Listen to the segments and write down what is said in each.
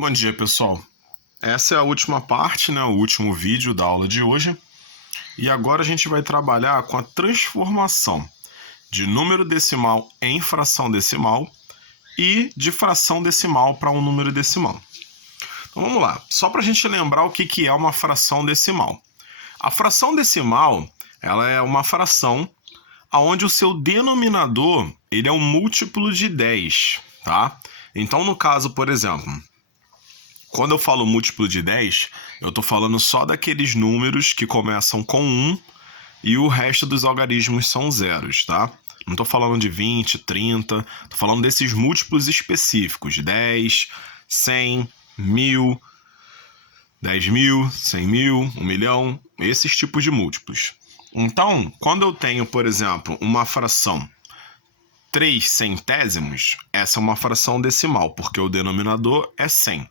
Bom dia, pessoal. Essa é a última parte, o último vídeo da aula de hoje. E agora a gente vai trabalhar com a transformação de número decimal em fração decimal e de fração decimal para um número decimal. Então vamos lá, só para a gente lembrar o que é uma fração decimal. A fração decimal, ela é uma fração onde o seu denominador ele é um múltiplo de 10, tá? Então, no caso, por exemplo, quando eu falo múltiplo de 10, eu estou falando só daqueles números que começam com 1 e o resto dos algarismos são zeros, tá? Não estou falando de 20, 30, estou falando desses múltiplos específicos, 10, 100, 1000, 10.000, 100.000, 1 milhão, esses tipos de múltiplos. Então, quando eu tenho, por exemplo, uma fração 3 centésimos, essa é uma fração decimal, porque o denominador é 100.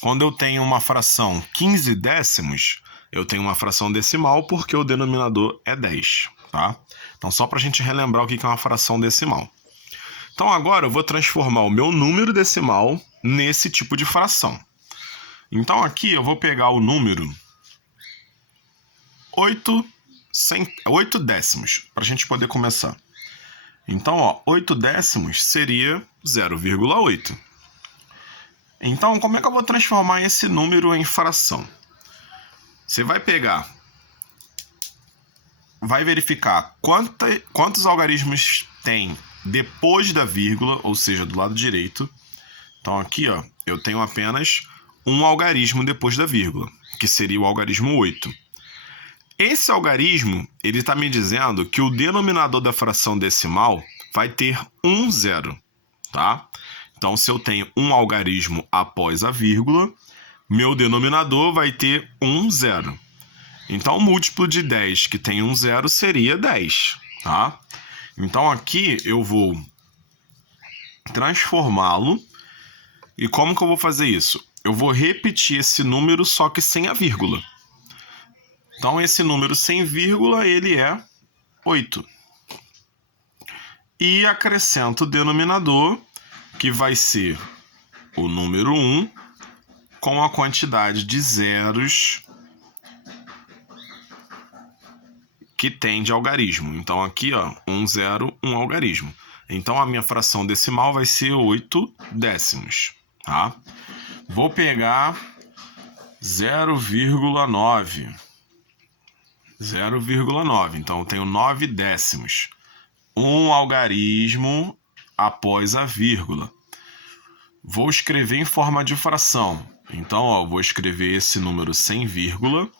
Quando eu tenho uma fração 15 décimos, eu tenho uma fração decimal porque o denominador é 10, tá? Então, só para a gente relembrar o que é uma fração decimal. Então, agora eu vou transformar o meu número decimal nesse tipo de fração. Então, aqui eu vou pegar o número 8 décimos, para a gente poder começar. Então, 8 décimos seria 0,8. Então, como é que eu vou transformar esse número em fração? Você vai pegar, vai verificar quantos algarismos tem depois da vírgula, ou seja, do lado direito. Então, aqui, eu tenho apenas um algarismo depois da vírgula, que seria o algarismo 8. Esse algarismo, ele está me dizendo que o denominador da fração decimal vai ter um zero, tá? Então, se eu tenho um algarismo após a vírgula, meu denominador vai ter um zero. Então, o múltiplo de 10 que tem um zero seria 10, tá? Então, aqui eu vou transformá-lo. E como que eu vou fazer isso? Eu vou repetir esse número, só que sem a vírgula. Então, esse número sem vírgula, ele é 8. E acrescento o denominador, que vai ser o número 1 com a quantidade de zeros que tem de algarismo. Então, aqui, 1 zero, um algarismo. Então, a minha fração decimal vai ser 8 décimos, tá? Vou pegar 0,9. 0,9. Então, eu tenho 9 décimos. Um algarismo após a vírgula. Vou escrever em forma de fração. Então, vou escrever esse número sem vírgula.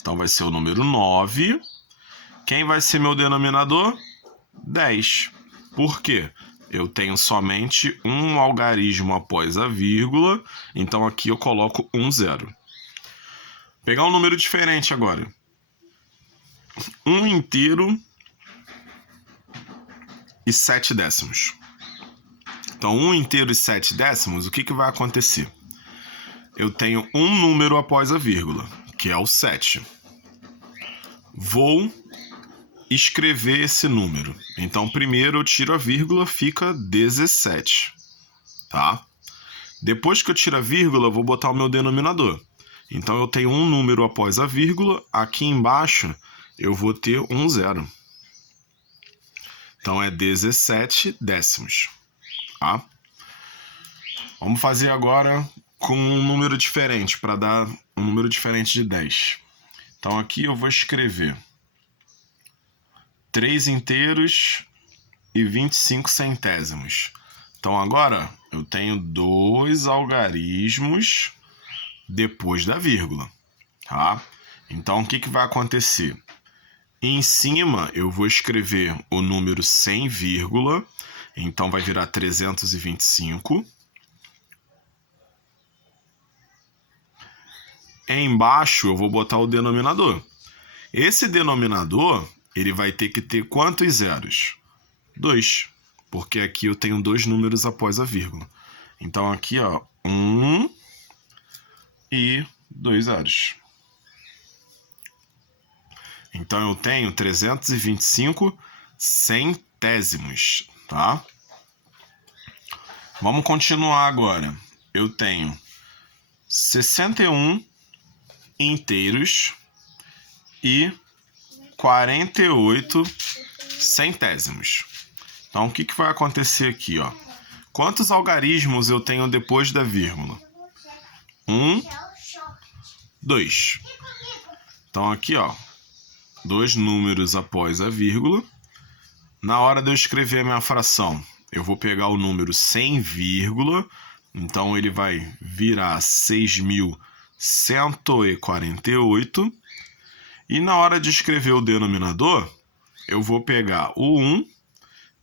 Então, vai ser o número 9. Quem vai ser meu denominador? 10. Por quê? Eu tenho somente um algarismo após a vírgula. Então, aqui eu coloco 1 zero. Vou pegar um número diferente agora. 1 inteiro e 7 décimos. Então, 1 inteiro e 7 décimos, o que vai acontecer? Eu tenho um número após a vírgula, que é o 7. Vou escrever esse número. Então, primeiro eu tiro a vírgula, fica 17, tá? Depois que eu tiro a vírgula, eu vou botar o meu denominador. Então, eu tenho um número após a vírgula, aqui embaixo eu vou ter um zero. Então, é 17 décimos. Tá? Vamos fazer agora com um número diferente, para dar um número diferente de 10. Então, aqui eu vou escrever 3 inteiros e 25 centésimos. Então, agora eu tenho 2 algarismos depois da vírgula. Tá? Então, o que vai acontecer? Em cima, eu vou escrever o número sem vírgula. Então, vai virar 325. Embaixo, eu vou botar o denominador. Esse denominador, ele vai ter que ter quantos zeros? 2. Porque aqui eu tenho 2 números após a vírgula. Então, aqui, 1 e 2 zeros. Então, eu tenho 325 centésimos, tá? Vamos continuar agora. Eu tenho 61 inteiros e 48 centésimos. Então, o que vai acontecer aqui, ó? Quantos algarismos eu tenho depois da vírgula? 1, 2. Então, aqui, ó, 2 números após a vírgula. Na hora de eu escrever a minha fração, eu vou pegar o número sem vírgula, então ele vai virar 6.148. E na hora de escrever o denominador, eu vou pegar o 1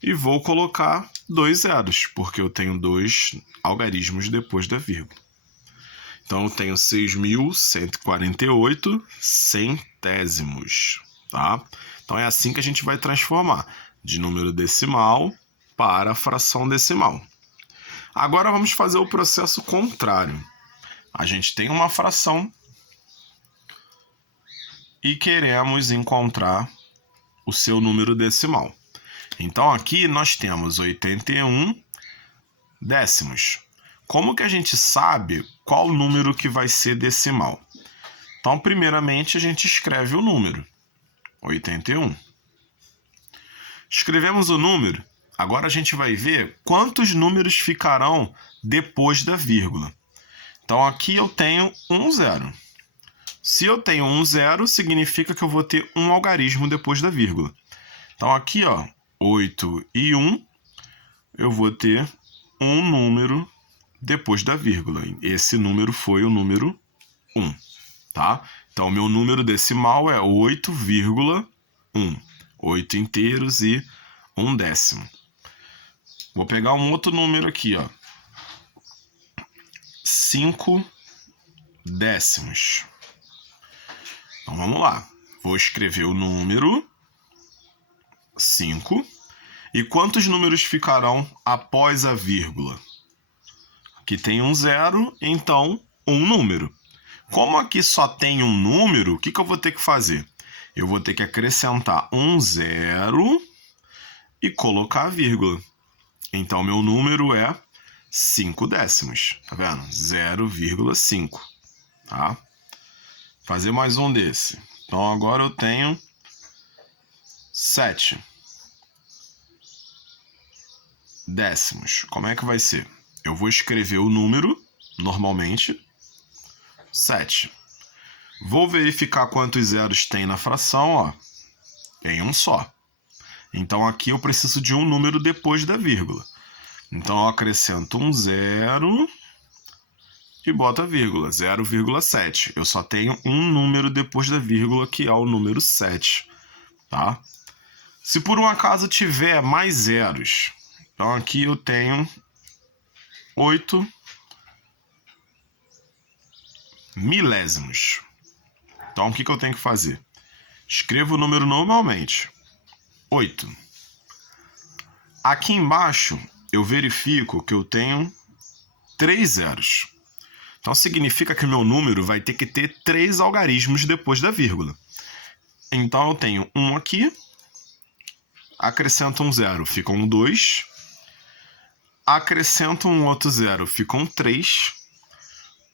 e vou colocar 2 zeros, porque eu tenho 2 algarismos depois da vírgula. Então, eu tenho 6.148 centésimos, tá? Então, é assim que a gente vai transformar de número decimal para fração decimal. Agora, vamos fazer o processo contrário. A gente tem uma fração e queremos encontrar o seu número decimal. Então, aqui nós temos 81 décimos. Como que a gente sabe qual número que vai ser decimal? Então, primeiramente, a gente escreve o número, 81. Escrevemos o número, agora a gente vai ver quantos números ficarão depois da vírgula. Então, aqui eu tenho um zero. Se eu tenho um zero, significa que eu vou ter um algarismo depois da vírgula. Então, aqui, ó, 8 e 1, eu vou ter um número depois da vírgula. Esse número foi o número 1, tá? Então, o meu número decimal é 8,1. 8 inteiros e 1 décimo. Vou pegar um outro número aqui, ó. 5 décimos. Então, vamos lá. Vou escrever o número 5. E quantos números ficarão após a vírgula? Aqui tem um zero, então um número. Como aqui só tem um número, o que eu vou ter que fazer? Eu vou ter que acrescentar um zero e colocar a vírgula. Então, meu número é 5 décimos. Tá vendo? 0,5. Tá? Fazer mais um desse. Então, agora eu tenho 7 décimos. Como é que vai ser? Eu vou escrever o número, normalmente, 7. Vou verificar quantos zeros tem na fração, ó. Tem um só. Então, aqui eu preciso de um número depois da vírgula. Então, eu acrescento um zero e boto a vírgula, 0,7. Eu só tenho um número depois da vírgula, que é o número 7, tá? Se por um acaso tiver mais zeros, então aqui eu tenho 8 milésimos. Então, o que eu tenho que fazer? Escrevo o número normalmente, 8. Aqui embaixo, eu verifico que eu tenho 3 zeros. Então, significa que o meu número vai ter que ter 3 algarismos depois da vírgula. Então, eu tenho 1 aqui, acrescento um zero, fica um 2. Acrescento um outro zero, fica um 3.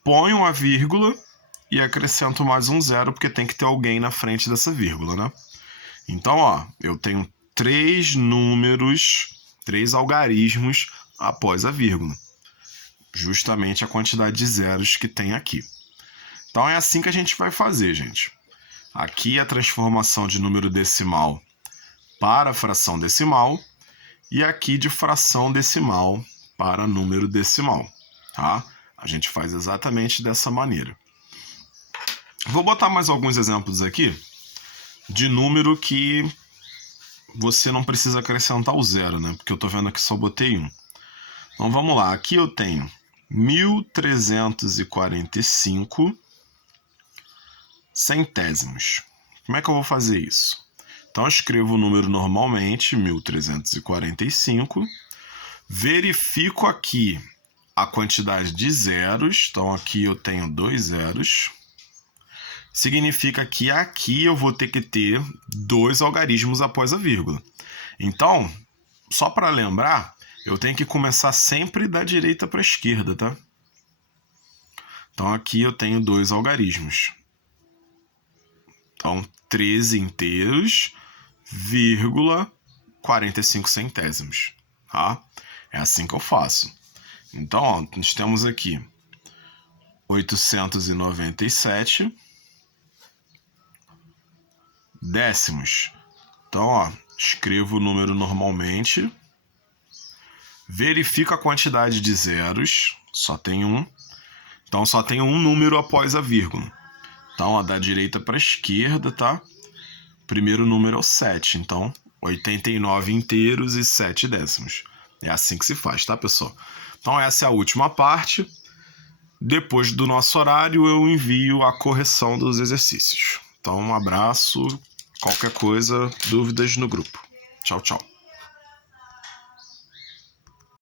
Ponho a vírgula e acrescento mais um zero, porque tem que ter alguém na frente dessa vírgula, né? Então, ó, eu tenho 3 números, 3 algarismos após a vírgula. Justamente a quantidade de zeros que tem aqui. Então, é assim que a gente vai fazer, gente. Aqui a transformação de número decimal para fração decimal e aqui de fração decimal para número decimal, tá? A gente faz exatamente dessa maneira. Vou botar mais alguns exemplos aqui de número que você não precisa acrescentar o zero, né? Porque eu tô vendo aqui só botei 1. Então, vamos lá. Aqui eu tenho 1.345 centésimos. Como é que eu vou fazer isso? Então, eu escrevo o número normalmente, 1.345. Verifico aqui a quantidade de zeros. Então, aqui eu tenho 2 zeros. Significa que aqui eu vou ter que ter 2 algarismos após a vírgula. Então, só para lembrar, eu tenho que começar sempre da direita para a esquerda, tá? Então, aqui eu tenho 2 algarismos. Então, 13 inteiros, vírgula, 45 centésimos. Tá? É assim que eu faço. Então, ó, nós temos aqui 897 décimos. Então, ó, escrevo o número normalmente, verifico a quantidade de zeros, só tem um. Então, só tem um número após a vírgula. Então, ó, da direita para a esquerda, tá? Primeiro número é o 7. Então, 89 inteiros e 7 décimos. É assim que se faz, tá, pessoal? Então, essa é a última parte. Depois do nosso horário, eu envio a correção dos exercícios. Então, um abraço. Qualquer coisa, dúvidas no grupo. Tchau, tchau.